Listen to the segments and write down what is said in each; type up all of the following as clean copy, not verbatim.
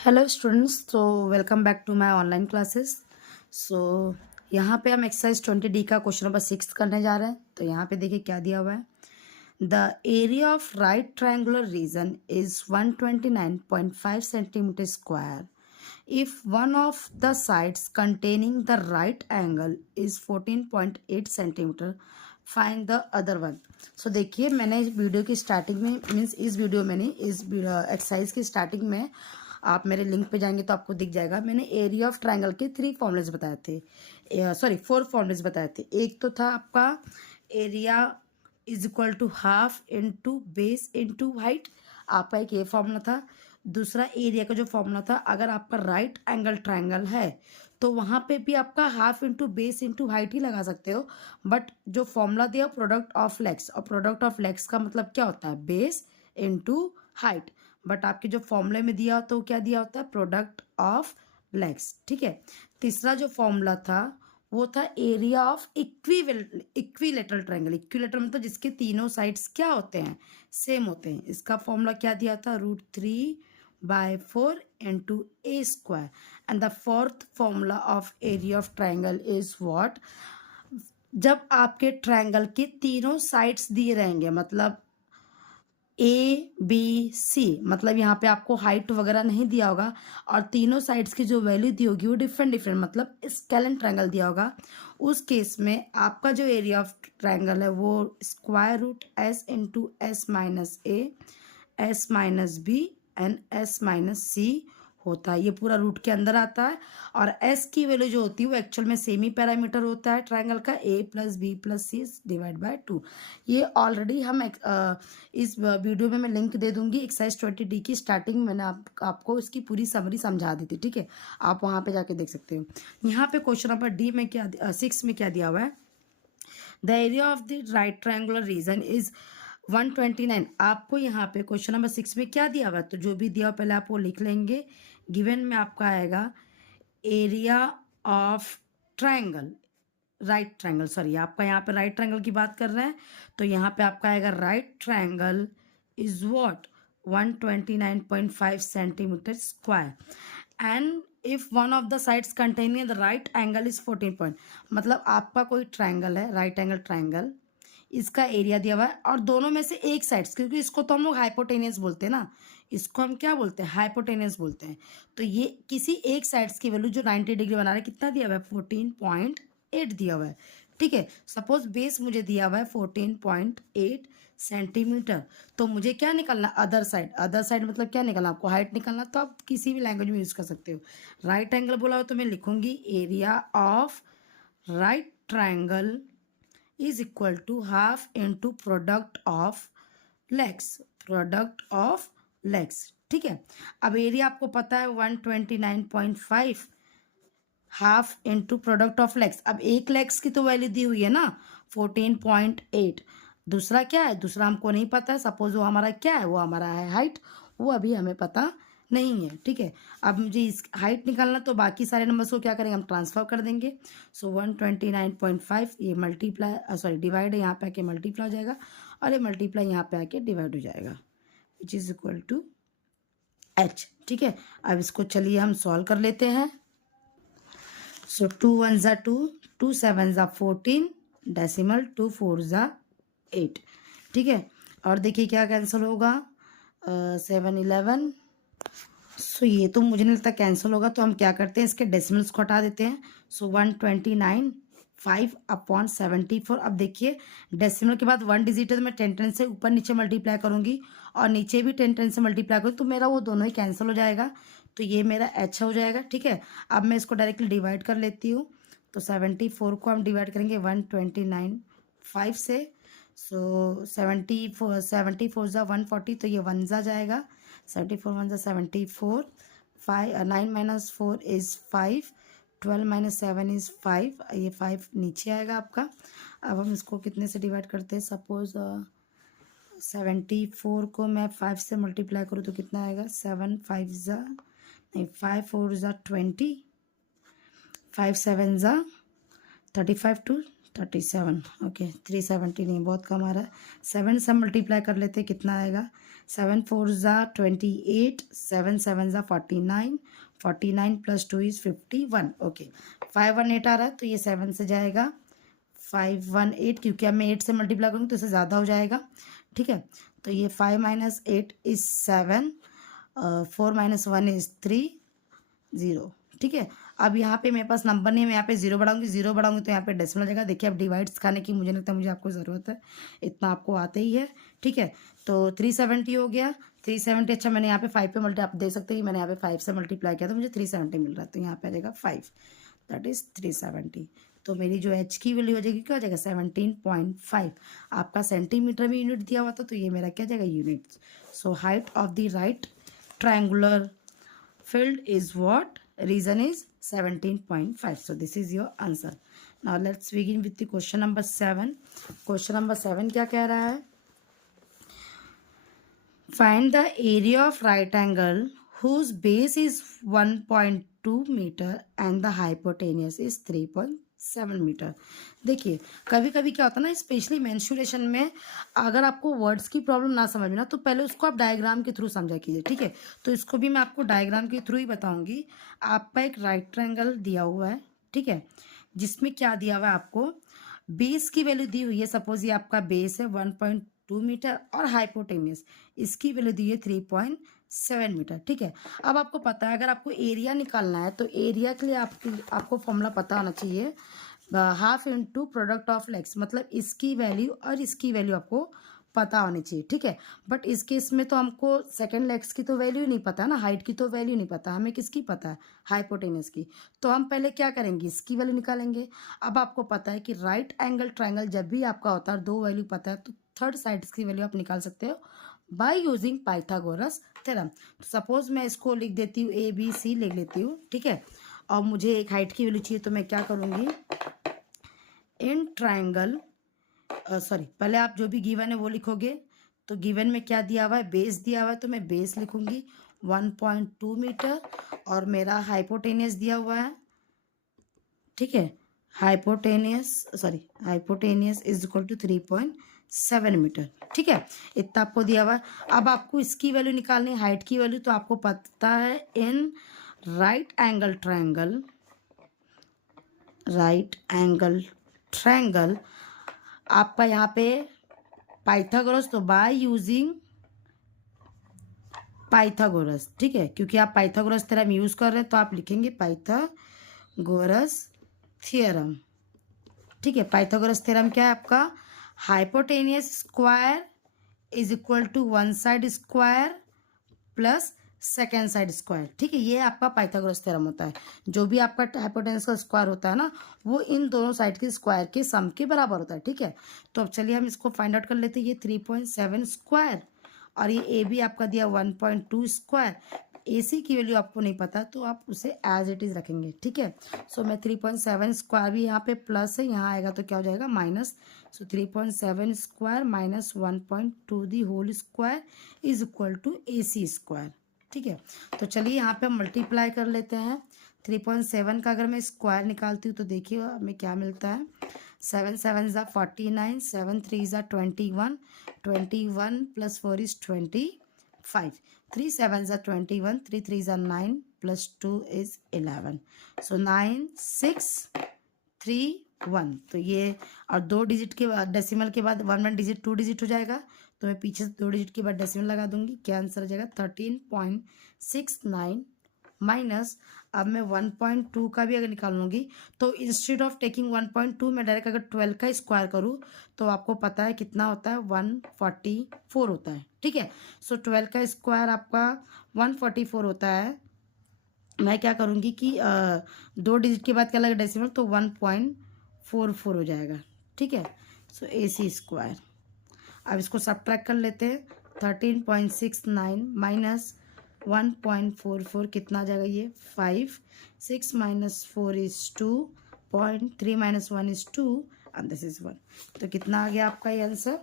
Hello students, तो welcome back to my online classes. So यहाँ पे हम एक्सरसाइज 20D का क्वेश्चन नंबर 6 करने जा रहे हैं। तो यहाँ पे देखिए क्या दिया हुआ है। The area of right triangular region is 129.5 centimetre square if one of the sides containing the right angle is 14.8 centimetre, find the other one. So देखिए, मैंने वीडियो की स्टार्टिंग में मीन्स इस वीडियो में नहीं, इस एक्सरसाइज की स्टार्टिंग में आप मेरे लिंक पे जाएंगे तो आपको दिख जाएगा। मैंने एरिया ऑफ ट्रायंगल के 3 फॉर्मूलेस बताए थे, सॉरी 4 फॉर्मूलेस बताए थे। एक तो था आपका area is equal to half into base into height, आपका एक ये फॉर्मूला था। दूसरा एरिया का जो फॉर्मूला था, अगर आपका राइट एंगल ट्रायंगल है तो वहाँ पे भी आपका half into base into height ही लगा सकते हो। बट जो फॉर्मूला दिया प्रोडक्ट ऑफ लेग्स, और प्रोडक्ट ऑफ लेग्स का मतलब क्या होता है, बेस इंटू हाइट। बट आपके जो फॉर्मूले में दिया तो क्या दिया होता है, प्रोडक्ट ऑफ लेग्स। ठीक है। तीसरा जो फॉर्मूला था वो था area of equilateral triangle. Equilateral मतलब जिसके तीनों साइड्स क्या होते हैं, सेम होते हैं। इसका फॉर्मूला क्या दिया था, √3/4 into A square. And the fourth formula of area of triangle is what, जब आपके ट्रायंगल के तीनों साइड्स दिए रहेंगे, मतलब ABC, मतलब यहाँ पे आपको हाइट वगैरह नहीं दिया होगा और तीनों साइड्स की जो वैल्यू दी होगी वो डिफरेंट डिफरेंट, मतलब स्केलेन ट्रायंगल दिया होगा। उस केस में आपका जो एरिया ऑफ ट्रायंगल है वो √S into S minus A, S minus B and S minus C होता है। ये पूरा रूट के अंदर आता है। और S की वैल्यू जो होती है वो एक्चुअल में सेमी पैरामीटर होता है ट्रायंगल का, A+B+C डिवाइड बाय 2। ये ऑलरेडी हम इस वीडियो में मैं लिंक दे दूंगी। एक्सरसाइज 20D की स्टार्टिंग मैंने आपको इसकी पूरी समरी समझा दी थी। ठीक है, आप वहाँ पे जाके देख सकते हो। यहाँ पे क्वेश्चन नंबर D में क्या 6 में क्या दिया हुआ है, the area of the right triangular region is 129। आपको यहाँ पे क्वेश्चन नंबर 6 में क्या दिया हुआ है, तो जो भी दिया हुआ पहले आप वो लिख लेंगे। गिवन में आपका आएगा area of triangle, right triangle, sorry आपका यहाँ पे राइट ट्रायंगल की बात कर रहे हैं, तो यहाँ पे आपका आएगा right triangle is what 129.5 centimetre square and if one of the sides containing the right angle is 14 point. मतलब आपका कोई ट्रायंगल है, राइट एंगल ट्रायंगल, इसका एरिया दिया हुआ है और दोनों में से एक साइड्स, क्योंकि इसको तो हम लोग हाइपोटेनियस बोलते हैं ना, इसको हम क्या बोलते हैं, हाइपोटेनियस बोलते हैं। तो ये किसी एक साइड्स की वैल्यू जो 90 डिग्री बना रहा है, कितना दिया हुआ है, 14.8 दिया हुआ है। ठीक है, सपोज बेस मुझे दिया हुआ है 14.8 सेंटीमीटर, तो मुझे क्या निकलना, अदर साइड। अदर साइड मतलब क्या निकलना, आपको हाइट निकलना, तो आप किसी भी लैंग्वेज में यूज कर सकते हो। राइट एंगल बोला हो तो मैं लिखूंगी area of right triangle is equal to half into product of legs, product of legs. ठीक है, अब एरिया आपको पता है 129.5, half into product of legs. अब एक लेग्स की तो वैल्यू दी हुई है ना 14.8, दूसरा क्या है, दूसरा हमको नहीं पता है। सपोज वो हमारा क्या है, वो हमारा है हाइट, वो अभी हमें पता नहीं है। ठीक है, अब मुझे इस हाइट निकालना, तो बाकी सारे नंबर्स को क्या करेंगे, हम ट्रांसफर कर देंगे। सो 129.5 ये मल्टीप्लाई, सॉरी डिवाइड, यहाँ पे आके मल्टीप्लाई हो जाएगा और ये मल्टीप्लाई यहाँ पे आके डिवाइड हो जाएगा, which is equal to H। ठीक है, अब इसको चलिए हम सॉल्व कर लेते हैं। सो 2 1 ज़ा 2, 2 7 ज़ा 14, डेसिमल 2 4 ज़ा 8। ठीक है, और देखिए क्या कैंसिल होगा, 7 11। सो ये तो मुझे नहीं लगता कैंसिल होगा, तो हम क्या करते हैं, इसके डेसिमल्स को हटा देते हैं। सो 129 5/74। अब देखिए डेसिमल के बाद 1 डिजिट है, तो मैं 10 10 से ऊपर नीचे मल्टीप्लाई करूंगी और नीचे भी 10 10 से मल्टीप्लाई करूँगी, तो मेरा वो दोनों ही कैंसिल हो जाएगा। तो ये मेरा H हो जाएगा। ठीक है, अब मैं इसको डायरेक्टली डिवाइड कर लेती हूँ। तो 74 को हम डिवाइड करेंगे 129.5 से। सो 74 ज़ा 140, तो ये 1 ज़ा जाएगा, 74 1 ज़ा 74, 9 माइनस 4 इज़ 5, 12 माइनस 7 इज़ 5, ये 5 नीचे आएगा आपका। अब हम इसको कितने से डिवाइड करते हैं, सपोज 74 को मैं 5 से मल्टीप्लाई करूँ तो कितना आएगा, 7 5 ज़ा नहीं 5 4 ज़ा 20, 5 7 ज़ा 35 टू 37, ओके 370 नहीं, बहुत कम आ रहा है। 7 से मल्टीप्लाई कर लेते कितना आएगा, 7 4 ज़ा 28, 7 7 ज़ा 49, 49 प्लस 2 इज़ 51। ओके, 518 आ रहा है तो ये 7 से जाएगा, 518, क्योंकि अब मैं 8 से मल्टीप्लाई करूँगी तो इससे ज़्यादा हो जाएगा। ठीक है, तो ये 5 माइनस 8 इज़ 7, 4 माइनस 1 इज़ 3, 0। ठीक है, अब यहाँ पे मेरे पास नंबर नहीं है, मैं यहाँ पे जीरो बढ़ाऊंगी, जीरो बढ़ाऊंगी तो यहाँ पे डेसिमल हो जाएगा। देखिए अब डिवाइड्स खाने की मुझे नहीं लगता मुझे आपको ज़रूरत है, इतना आपको आता ही है। ठीक है, तो 370 हो गया, 370। अच्छा, मैंने यहाँ पे 5 पे मल्टी, आप देख सकते हैं कि मैंने यहाँ पे 5 से मल्टीप्लाई किया तो मुझे 370 मिल रहा है, तो यहाँ पे आ जाएगा 5, दैट इज़ 370। तो मेरी जो एच की वैल्यू हो जाएगी, क्या हो जाएगा 17.5। आपका सेंटीमीटर में यूनिट दिया हुआ था तो ये मेरा क्या जाएगा unit. So height of the right triangular filled is what? Reason is 17.5. So this is your answer. Now let's begin with the question number 7. Question number 7 क्या कह रहा है? Find the area of right angle whose base is 1.2 meter and the hypotenuse is 3.7 metre. देखिए कभी कभी क्या होता है ना, स्पेशली मेंस्ट्रुएशन में अगर आपको वर्ड्स की प्रॉब्लम ना समझ में ना, तो पहले उसको आप डायग्राम के थ्रू समझा कीजिए। ठीक है, तो इसको भी मैं आपको डायग्राम के थ्रू ही बताऊंगी। आपका एक राइट ट्रायंगल दिया हुआ है, ठीक है, जिसमें क्या दिया हुआ है आपको, बेस की वैल्यू दी हुई है। सपोज ये आपका बेस है 1.2 मीटर और हाइपोटेनियस इसकी वैल्यू दी है 3.7 मीटर। ठीक है, अब आपको पता है अगर आपको एरिया निकालना है तो एरिया के लिए आपको फॉर्मूला पता होना चाहिए, half into product of legs, मतलब इसकी वैल्यू और इसकी वैल्यू आपको पता होनी चाहिए। ठीक है, बट इस केस में तो हमको सेकंड लेग्स की तो वैल्यू नहीं पता ना, हाइट की तो वैल्यू नहीं पता, हमें किसकी पता है, हाइपोटेनस की। तो हम पहले क्या करेंगे, इसकी वैल्यू निकालेंगे। अब आपको पता है कि राइट एंगल ट्रायंगल जब भी आपका होता है, दो वैल्यू पता है, तो थर्ड साइड की वैल्यू आप निकाल सकते हो बाय यूजिंग पाइथागोरस थ्योरम। तो सपोज मैं इसको लिख देती हूँ, ए बी सी लिख लेती हूँ। ठीक है, और मुझे एक हाइट की वैल्यू चाहिए तो मैं क्या करूँगी, इन ट्रायंगल सॉरी, पहले आप जो भी गिवन है वो लिखोगे। तो गिवन में क्या दिया हुआ है, बेस दिया हुआ है, तो मैं बेस लिखूंगी 1.2 मीटर और मेरा हाइपोटेनियस दिया हुआ है। ठीक है, hypotenuse is equal to 3.7 metre. ठीक है, इतना आपको दिया हुआ है। अब आपको इसकी वैल्यू निकालनी है, हाइट की वैल्यू, तो आपको पता है इन राइट एंगल ट्रायंगल आपका यहाँ पे पाइथागोरस, तो बाय यूजिंग पाइथागोरस। ठीक है, क्योंकि आप पाइथागोरस थ्योरम यूज कर रहे हैं तो आप लिखेंगे पाइथागोरस थ्योरम। ठीक है, पाइथागोरस थ्योरम क्या है आपका, hypotenuse square is equal to one side square plus second side square. ठीक है, ये आपका पाइथागोरस थ्योरम होता है। जो भी आपका हाइपोटेनस का स्क्वायर होता है ना, वो इन दोनों साइड के स्क्वायर के सम के बराबर होता है। ठीक है, तो अब चलिए हम इसको फाइंड आउट कर लेते हैं। ये 3.7 स्क्वायर और ये ए भी आपका दिया 1.2 स्क्वायर। ए सी की वैल्यू आपको नहीं पता तो आप उसे एज इट इज रखेंगे। ठीक है, सो मैं 3.7 स्क्वायर भी यहाँ पे प्लस है, यहाँ आएगा तो क्या हो जाएगा minus. So 3.7 square minus 1.2 the whole square is equal to A C square. ठीक है, तो चलिए यहाँ पे हम मल्टीप्लाई कर लेते हैं। 3.7 का अगर मैं स्क्वायर निकालती हूँ तो देखिए हमें क्या मिलता है, 7 7 ज़ा 49, 7 3 ज़ा 21, 21 प्लस 4 इज 25, 3 7 ज़ा 21, 3 3 ज़ा 9 प्लस 2 इज 11। सो 9 6 3 1। तो ये और दो डिजिट के बाद डेसिमल के बाद वन डिजिट 2 डिजिट हो जाएगा, तो मैं पीछे से 2 डिजिट के बाद डेसिमल लगा दूंगी। क्या आंसर आ जाएगा 13.69 माइनस, अब मैं 1.2 का भी अगर निकालूंगी तो इंस्टेड ऑफ टेकिंग 1.2 मैं डायरेक्ट अगर 12 का स्क्वायर करूँ तो आपको पता है कितना होता है 144 होता है। ठीक है, सो 12 का स्क्वायर आपका 144 होता है। मैं क्या करूँगी कि 2 डिजिट के बाद क्या लगा डेसिमल, तो 1.44 हो जाएगा। ठीक है, सो ए सी स्क्वायर। अब इसको सब्ट्रैक्ट कर लेते हैं, 13.69 माइनस 1.44 कितना आ जाएगा, ये 5, 6 minus 4 is 2, 0.3 minus 1 is 2 and this is 1। तो कितना आ गया आपका ये answer,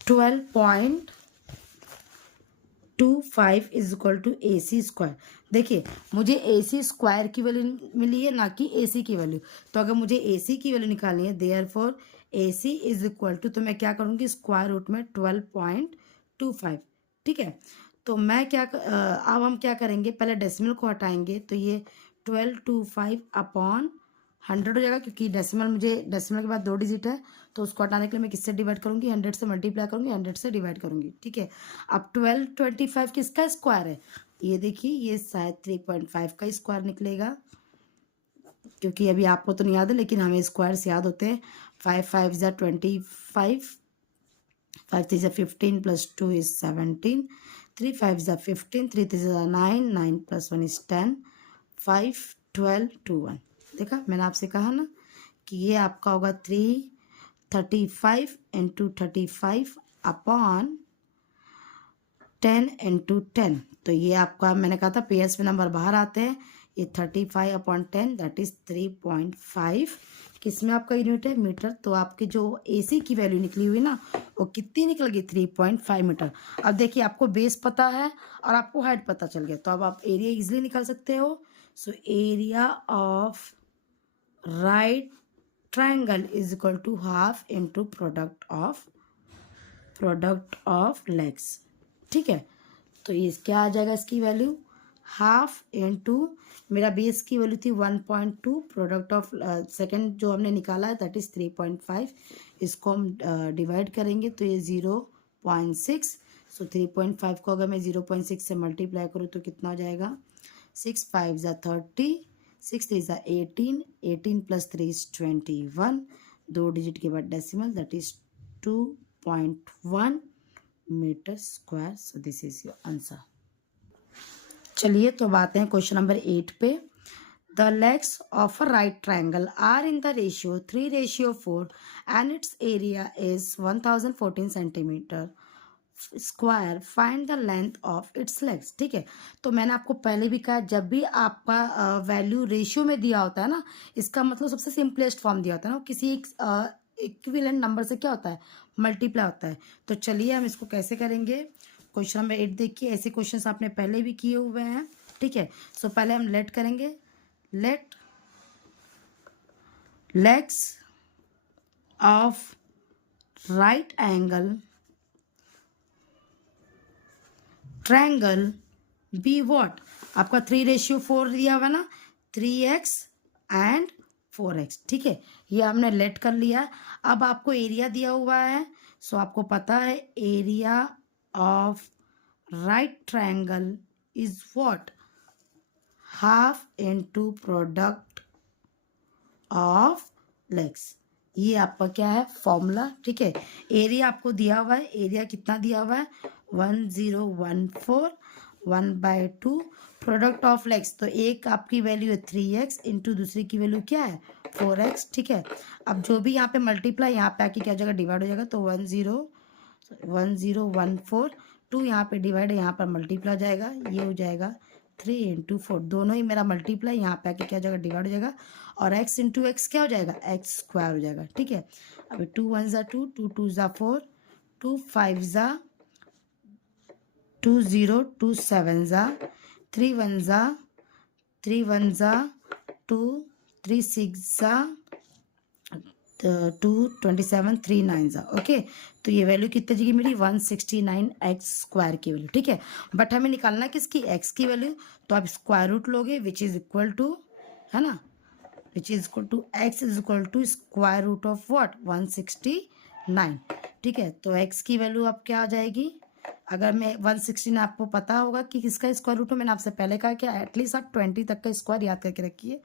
12.25 is equal to A C square. देखिए मुझे ए सी स्क्वायर की वैल्यू मिली है, ना कि ए सी की वैल्यू। तो अगर मुझे ए सी की वैल्यू निकालनी है, therefore AC is equal to, तो मैं क्या करूँगी स्क्वायर रूट में 12.25, ठीक है। तो मैं अब हम क्या करेंगे, पहले डेसिमल को हटाएंगे, तो ये 1225 अपॉन 100 हो जाएगा, क्योंकि डेसिमल के बाद 2 डिजिट है, तो उसको हटाने के लिए मैं किससे डिवाइड करूँगी, 100 से मल्टीप्लाई करूँगी, 100 से डिवाइड करूँगी, ठीक है। अब 1225 किसका स्क्वायर है, ये देखिए, ये शायद 3.5 का स्क्वायर निकलेगा, क्योंकि अभी आपको तो नहीं याद है, लेकिन हमें स्क्वायर्स याद होते हैं। 5 5 ज़ा 25, 5 3 ज़ा 15 प्लस 2 इज 17, 3 5 ज़ा 15, 3 3 ज़ा 9, 9 प्लस 1 इज 10, 5 12 2 1। देखा, मैंने आपसे कहा ना कि ये आपका होगा 335 इंटू 35 अपॉन 10 इंटू 10। तो ये आपका, मैंने कहा था पेयर्स में नंबर बाहर आते हैं, ये 35 अपॉन 10 दैट इज 3.5, किसमें आपका यूनिट है, मीटर। तो आपकी जो AC की वैल्यू निकली हुई ना, वो कितनी निकल गई, 3.5 मीटर। अब देखिए, आपको बेस पता है और आपको हाइट पता चल गया, तो अब आप एरिया इजिली निकाल सकते हो। So area of right triangle is equal to half into product of legs, ठीक है। तो ये क्या आ जाएगा, इसकी वैल्यू हाफ इंटू, मेरा बेस की वैल्यू थी 1.2, प्रोडक्ट ऑफ सेकंड जो हमने निकाला है दैट इज 3.5, इसको हम डिवाइड करेंगे, तो ये 0.6। सो 3.5 को अगर मैं 0.6 से मल्टीप्लाई करूँ तो कितना हो जाएगा, 6 5 ज़ा 30, 6 3 ज़ा 18, 18 प्लस 3 इज 21, 2 डिजिट के बाद decimal that is 2.1 metre square. So this is your answer. चलिए, तो अब आते हैं क्वेश्चन नंबर 8 पे। The legs of a right triangle are in the ratio 3:4 and its area is 1014 centimetre square, find the length of its legs, ठीक है। तो मैंने आपको पहले भी कहा, जब भी आपका वैल्यू रेशियो में दिया होता है ना, इसका मतलब सबसे सिंपलेस्ट फॉर्म दिया होता है ना, किसी एक इक्विवेलेंट नंबर से क्या होता है, मल्टीप्लाई होता है। तो चलिए हम इसको कैसे करेंगे। क्वेश्चन नंबर 8 देखिए, ऐसे क्वेश्चंस आपने पहले भी किए हुए हैं, ठीक है। सो पहले हम लेट करेंगे, let legs of right angle triangle be what, आपका 3:4 दिया हुआ ना, 3x एंड 4x, ठीक है। ये हमने लेट कर लिया। अब आपको एरिया दिया हुआ है, सो आपको पता है area of right triangle is what, half into product of legs. ये आपका क्या है, फॉर्मूला, ठीक है। एरिया आपको दिया हुआ है, एरिया कितना दिया हुआ है, 1014, 1/2, प्रोडक्ट ऑफ लेग्स, तो एक आपकी वैल्यू है 3x इंटू दूसरी की वैल्यू क्या है 4x, ठीक है। अब जो भी यहाँ पे मल्टीप्लाई, यहाँ पे आके क्या हो जाएगा, डिवाइड हो जाएगा, तो 1014, 2 यहाँ पे डिवाइड है, यहाँ पर मल्टीप्लाई हो जाएगा, ये हो जाएगा 3 इंटू 4, दोनों ही मेरा मल्टीप्लाई, यहाँ पे आके क्या हो जाएगा, डिवाइड हो जाएगा, और x इंटू एक्स क्या हो जाएगा, एक्स स्क्वायर हो जाएगा, ठीक है। अब 2 1 ज़ा 2, 2 2 ज़ा 4, 2 5 ज़ा 2 0, 2 7 ज़ा 3 1 ज़ा 3 1 ज़ा 2, 3 6 ज़ा 2 27, 3 9 ज़ा, ओके। तो ये वैल्यू कितनी जगह मेरी 169 एक्स स्क्वायर की वैल्यू, ठीक है। बट हमें निकालना किसकी, एक्स की वैल्यू, तो आप स्क्वायर रूट लोगे विच इज इक्वल टू, है ना, which is equal to X is equal to square root of what 169, ठीक है। तो एक्स की वैल्यू अब क्या आ जाएगी, अगर मैं 169 आपको पता होगा कि किसका स्क्वायर रूट हो, मैंने आपसे पहले कहा कि एटलीस्ट आप 20 तक का स्क्वायर याद करके रखिए,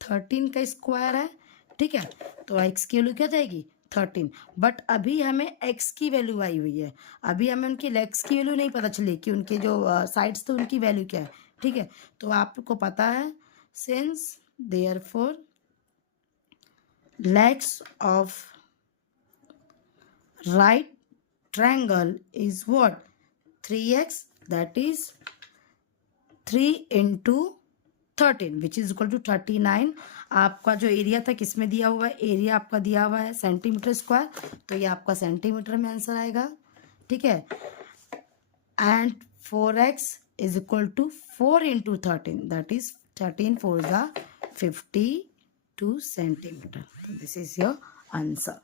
13 का स्क्वायर है, ठीक है। तो एक्स की वैल्यू क्या जाएगी 13, बट अभी हमें एक्स की वैल्यू आई हुई है, अभी हमें उनकी लेग्स की वैल्यू नहीं पता चली कि उनके जो साइड्स थे उनकी वैल्यू क्या है, ठीक है। तो आपको पता है, since therefore legs of right triangle is what, 3x, that is 3 into 13 which is equal to 39। आपका जो एरिया था किसमें दिया हुआ है, एरिया आपका दिया हुआ है सेंटीमीटर स्क्वायर, तो ये आपका सेंटीमीटर में आंसर आएगा, ठीक है। And 4x is equal to 4 into 13 that is 13 4 ज़ा 52 सेंटीमीटर। तो दिस इज योर आंसर।